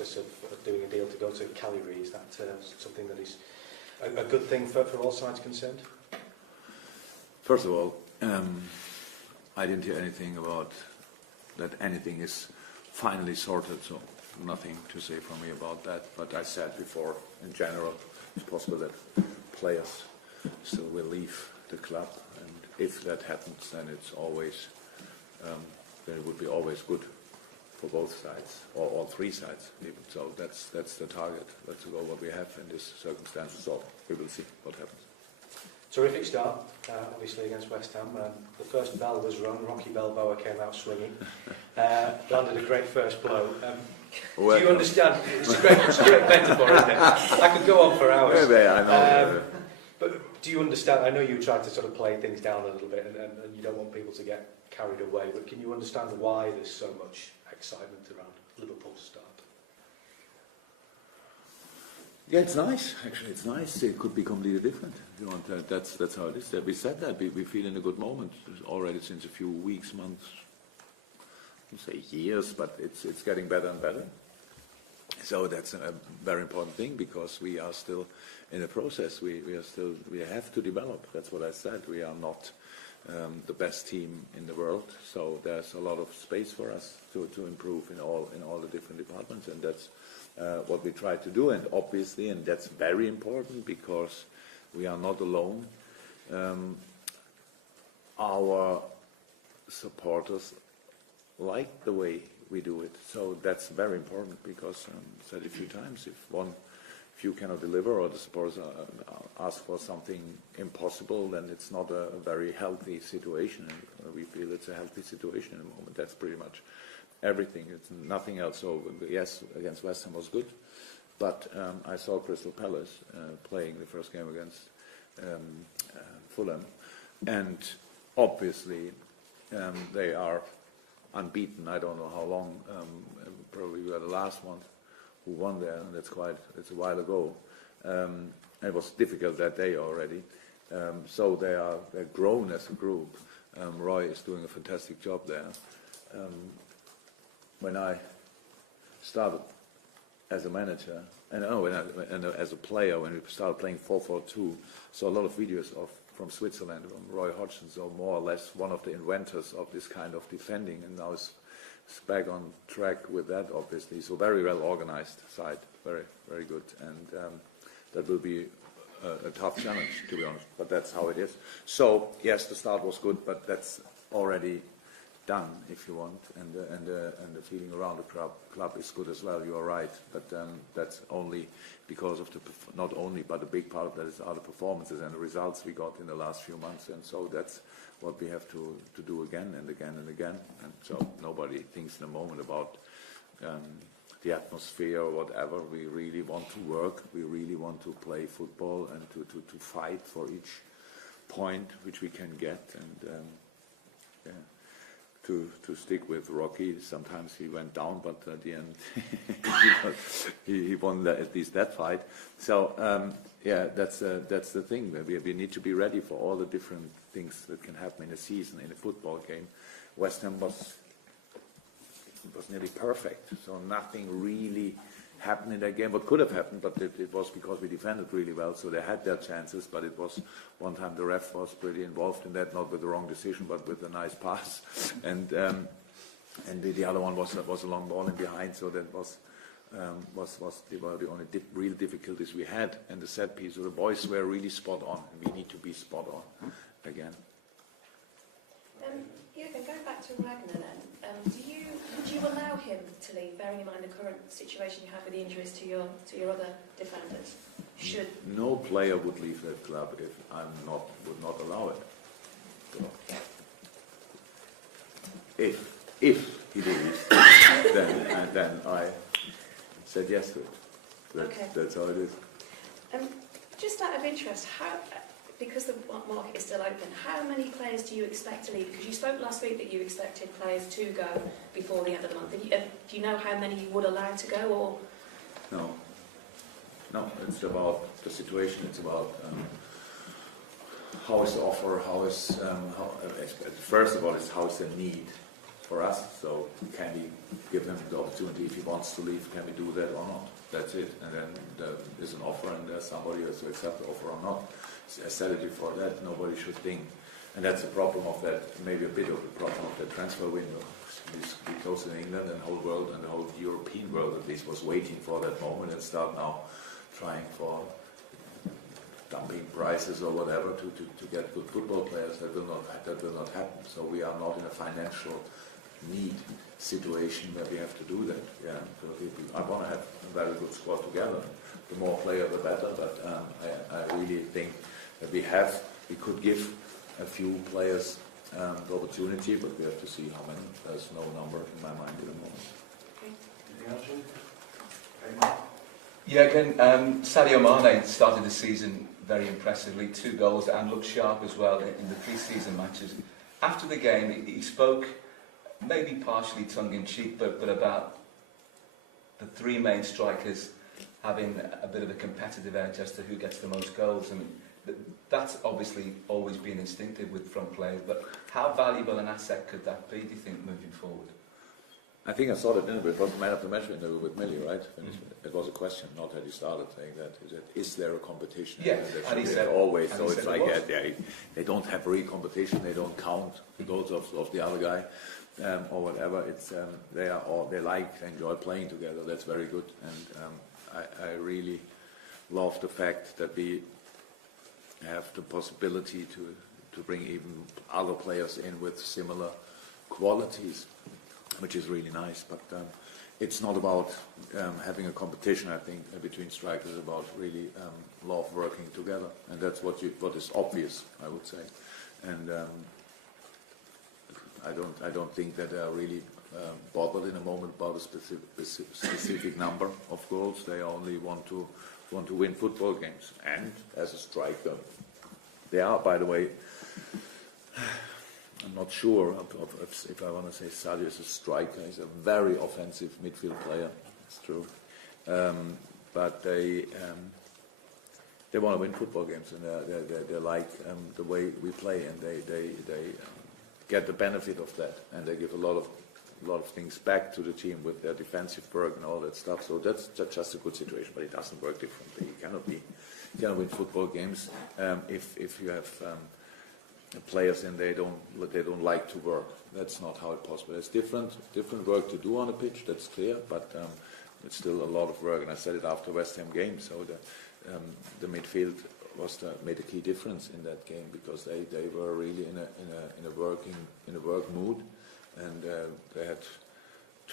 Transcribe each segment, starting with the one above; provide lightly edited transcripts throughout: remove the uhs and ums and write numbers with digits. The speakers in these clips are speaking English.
process of doing a deal to go to Cagliari. Is that something that is a good thing for all sides concerned? First of all, I didn't hear anything about that anything is finally sorted, so nothing to say from me about that. But I said before, in general, it's possible that players still will leave the club, and if that happens, then it's always then it would be always good for both sides, or all three sides even. So that's the target. That's about what we have in this circumstance. So we will see what happens. Terrific start, obviously, against West Ham. The first bell was rung. Rocky Balboa came out swinging. Landed a great first blow. Do you understand? It's a great metaphor, isn't it? I could go on for hours. Yeah, I know. But do you understand? I know you tried to sort of play things down a little bit, and you don't want people to get carried away. But can you understand why there's so much excitement around Liverpool's start? Yeah, it's nice. Actually, it's nice. It could be completely different. If you want, that's how it is. We said that we feel in a good moment already since a few weeks, months, I wouldn't say years, but it's getting better and better. So that's a very important thing because we are still in a process. We have to develop. That's what I said. We are not the best team in the world. So there's a lot of space for us to improve in all the different departments, and that's what we try to do. And obviously, and that's very important because we are not alone. Our supporters like the way we do it. So that's very important because I said a few times, if you cannot deliver or the supporters ask for something impossible, then it's not a very healthy situation. And we feel it's a healthy situation at the moment. That's pretty much everything. It's nothing else. So yes, against West Ham was good, but I saw Crystal Palace playing the first game against Fulham, and obviously they are unbeaten. I don't know how long. Probably we were the last one who won there, and it's a while ago. It was difficult that day already. So they're grown as a group. Roy is doing a fantastic job there. When I started as a manager, and as a player, when we started playing 4-4-2, saw a lot of videos from Switzerland, from Roy Hodgson, so more or less one of the inventors of this kind of defending, and now is back on track with that, obviously. So very well organized side, very, very good, and that will be a tough challenge, to be honest, but that's how it is. So yes, the start was good, but that's already done, if you want, and the feeling around the club is good as well. You are right, but that's only because of not only, but a big part of that are the performances and the results we got in the last few months, and so that's what we have to do again and again and again. And so nobody thinks in a moment about the atmosphere or whatever. We really want to work. We really want to play football and to fight for each point which we can get, and to stick with Rocky. Sometimes he went down, but at the end he won at least that fight. So yeah, that's the thing. We need to be ready for all the different things that can happen in a season, in a football game. West Ham was nearly perfect, so nothing really happened in that game. What could have happened, but it was because we defended really well, so they had their chances, but it was one time the ref was pretty involved in that, not with the wrong decision, but with a nice pass. And the other one was a long ball in behind, so that was the only real difficulties we had. And the set piece, so the boys were really spot on, and we need to be spot on again. Jurgen, going back to Ragnar then, would you allow him to leave, bearing in mind the current situation you have with the injuries to your other defenders? No player would leave that club if would not allow it. So, if he leaves, then I said yes to it. That's how it is. Just out of interest, because the market is still open, how many players do you expect to leave? Because you spoke last week that you expected players to go before the end of the month. Do you know how many you would allow to go? Or No, it's about the situation. It's about how is the offer, first of all, it's how is the need. for us. So can we give him the opportunity if he wants to leave? Can we do that or not? That's it. And then there is an offer, and there's somebody who has to accept the offer or not. I said it before that nobody should think, and that's the problem of that. Maybe a bit of the problem of that transfer window. We close in England, and the whole world and the whole European world at least was waiting for that moment and start now trying for dumping prices or whatever to get good football players. That will not happen. So we are not in a financial need situation where we have to do that. Yeah, so I want to have a very good squad together. The more players, the better. But I really think that we could give a few players the opportunity, but we have to see how many. There's no number in my mind at the moment. Anything else, Jim? Yeah, again, Sadio Mane started the season very impressively, 2 goals, and looked sharp as well in the pre-season matches. After the game, he spoke, maybe partially tongue-in-cheek, but about the 3 main strikers having a bit of a competitive edge as to who gets the most goals. I mean, that's obviously always been instinctive with front players, but how valuable an asset could that be, do you think, moving forward? I think I saw that in a bit. It was man of the match interview with Millie, right? It was a question, not that he started saying that. Is there a competition? Yes, and he said always. So it's like they don't have real competition. They don't count the goals of the other guy or whatever. It's they like, they enjoy playing together. That's very good. And I really love the fact that we have the possibility to bring even other players in with similar qualities, which is really nice. But it's not about having a competition, I think, between strikers. It's about really love working together, and that's what is obvious, I would say. And I don't think that they are really bothered in a moment about a specific number of goals. They only want to win football games. And as a striker, they are, by the way, I'm not sure if I want to say Sadio is a striker. He's a very offensive midfield player. It's true, but they want to win football games, and they like the way we play, and they get the benefit of that, and they give a lot of things back to the team with their defensive work and all that stuff. So that's just a good situation, but it doesn't work differently. You cannot win football games if you have players and they don't like to work. That's not how it's possible. There's different work to do on the pitch. That's clear, but it's still a lot of work. And I said it after West Ham game. So the midfield made a key difference in that game, because they were really in a work mood, and they had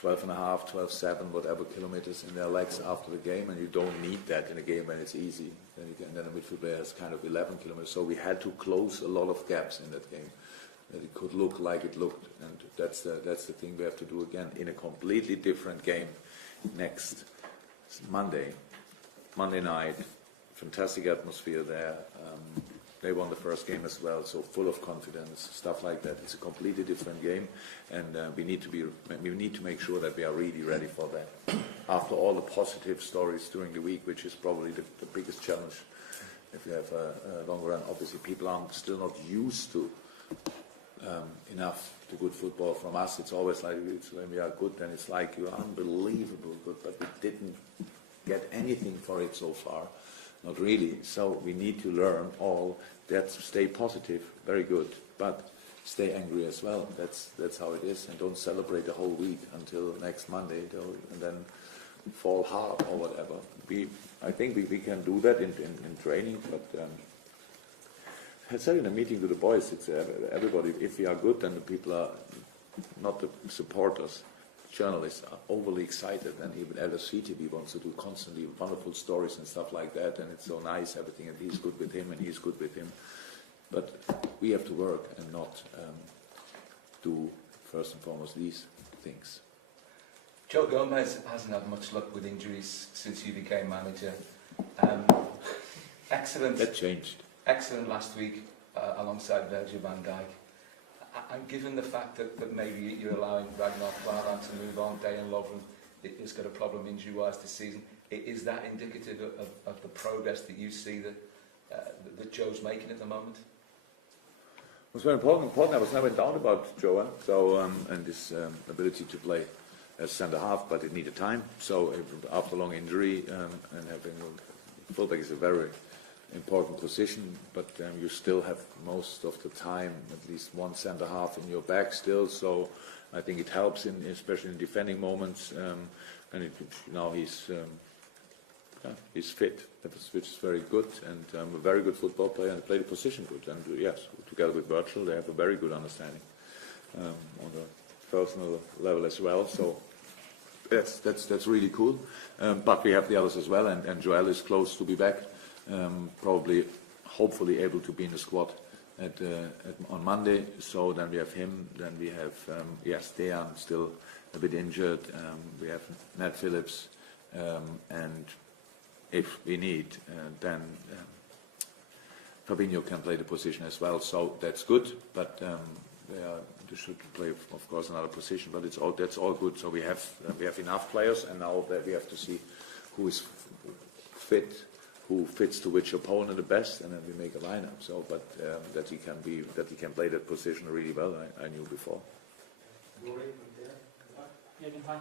12.5, 12.7, whatever kilometers in their legs after the game, and you don't need that in a game when it's easy. Then a midfield player has kind of 11 kilometers. So we had to close a lot of gaps in that game, that it could look like it looked, and that's the thing we have to do again in a completely different game next Monday night. Fantastic atmosphere there. They won the first game as well, so full of confidence, stuff like that. It's a completely different game, and we need to make sure that we are really ready for that. After all the positive stories during the week, which is probably the biggest challenge if you have a long run. Obviously, people are still not used to enough to good football from us. It's always like when we are good, then it's like you're unbelievable good, but we didn't get anything for it so far. Not really. So we need to learn all that. Stay positive, very good, but stay angry as well. That's how it is, and don't celebrate the whole week until next Monday, and then fall hard or whatever. I think we can do that in training, but I said in a meeting to the boys, it's everybody. If we are good, then the people are not the supporters. Journalists are overly excited, and even LSC TV wants to do constantly wonderful stories and stuff like that, and it's so nice, everything, and he's good with him, and he's good with him. But we have to work and not do, first and foremost, these things. Joe Gomez hasn't had much luck with injuries since you became manager. Excellent. That changed. Excellent last week alongside Virgil van Dijk. And given the fact that maybe you're allowing Ragnar Klavan to move on, Dejan Lovren has got a problem injury-wise this season, is that indicative of the progress that you see that Joe's making at the moment? was very important. I was never in doubt about Joel. So and his ability to play as centre half, but it needed time. So after a long injury and having fullback is a very important position, but you still have most of the time at least one centre half in your back still. So I think it helps especially in defending moments. And now he's fit, which is very good, and a very good football player, and played the position good. And yes, together with Virgil, they have a very good understanding on the personal level as well. So that's really cool. But we have the others as well, and Joel is close to be back. Probably, hopefully, able to be in the squad on Monday. So then we have him. Then we have Dejan still a bit injured. We have Nat Phillips, and if we need, then Fabinho can play the position as well. So that's good. But they should play, of course, another position. But that's all good. So we have enough players, and now that we have to see who is fit, who fits to which opponent the best, and then we make a lineup. So, but that he can play that position really well, I knew before. Hi.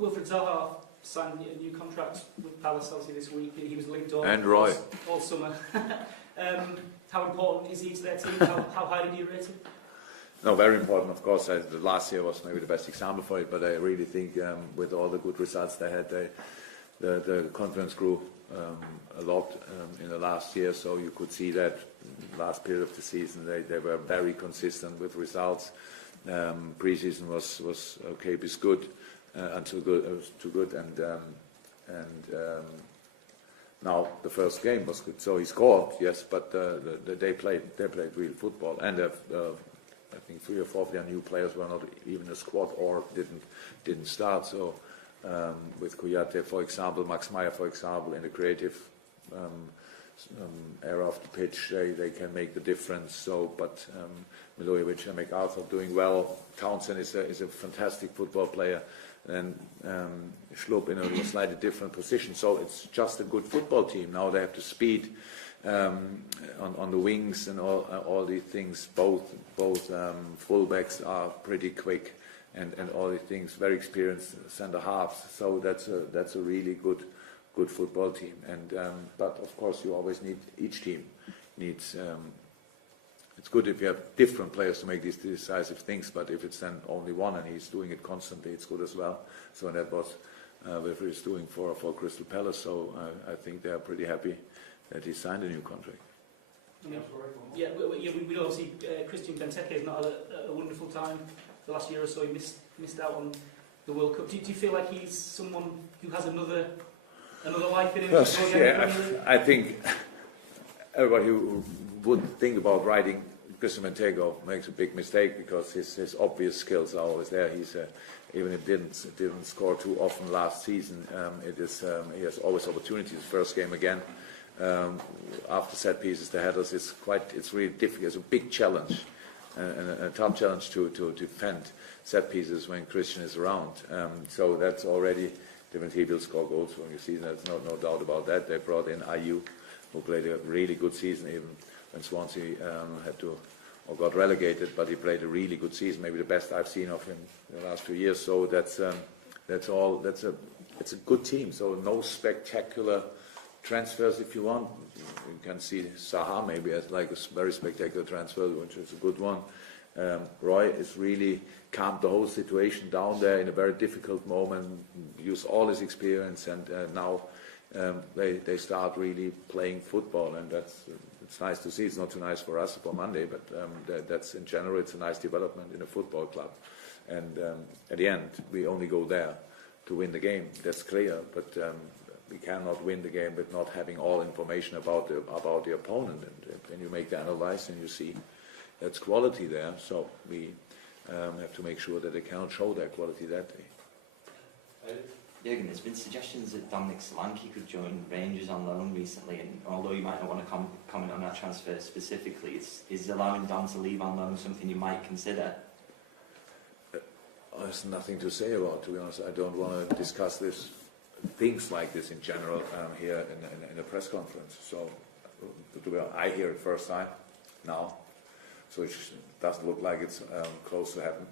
Wilfried Zaha signed a new contract with Palace obviously this week. He was linked on and Roy all summer. How important is he to their team? How highly do you rate him? No, very important, of course. The last year was maybe the best example for it, but I really think with all the good results they had, the confidence grew a lot in the last year. So you could see that last period of the season they were very consistent with results. Pre-season was okay, it's good until too good, and now the first game was good. So he scored, yes, but they played real football, and I think 3 or 4 of their new players were not even in the squad or didn't start. So with Kouyaté, for example, Max Meyer, for example, in the creative area of the pitch, they can make the difference. So, but Milojevic and MacArthur doing well. Townsend is a fantastic football player, and Schlupp in a slightly different position. So it's just a good football team. Now they have the speed on the wings and all these things. Both fullbacks are pretty quick, and all these things. Very experienced centre halves. So that's a really good football team. And but of course you always need, each team needs. It's good if you have different players to make these decisive things, but if it's then only one and he's doing it constantly, it's good as well. So that was what he's doing for Crystal Palace. So I think they are pretty happy that he signed a new contract. Yeah, we know obviously Christian Benteke has not had a wonderful time the last year or so. He missed out on the World Cup. Do you feel like he's someone who has another life in him? Yes, yeah, I think everybody who would think about writing Christian Benteke makes a big mistake, because his obvious skills are always there. He's even if didn't score too often last season, he has always opportunities. First game again. After set pieces, the headers, it's really difficult. It's a big challenge and a tough challenge to defend set pieces when Christian is around. So that's already different. He will score goals for your season. There's no doubt about that. They brought in Ayew, who played a really good season, even when Swansea got relegated. But he played a really good season, maybe the best I've seen of him in the last few years. So it's a good team. So no spectacular transfers, if you want. You can see Zaha maybe as like a very spectacular transfer, which is a good one. Roy has really calmed the whole situation down there in a very difficult moment, used all his experience, and now they start really playing football, and it's nice to see. It's not too nice for us for Monday, but that's in general, it's a nice development in a football club. And at the end, we only go there to win the game. That's clear, but we cannot win the game with not having all information about the opponent. And when you make the analysis and you see that's quality there, so we have to make sure that they cannot show their quality that day. Jurgen, there's been suggestions that Dominic Solanke could join Rangers on loan recently, and although you might not want to comment on that transfer specifically, is allowing Dom to leave on loan something you might consider? There's nothing to say about, to be honest. I don't want to discuss things like this in general here in a press conference. So I hear it first time now. So it doesn't look like it's close to happen.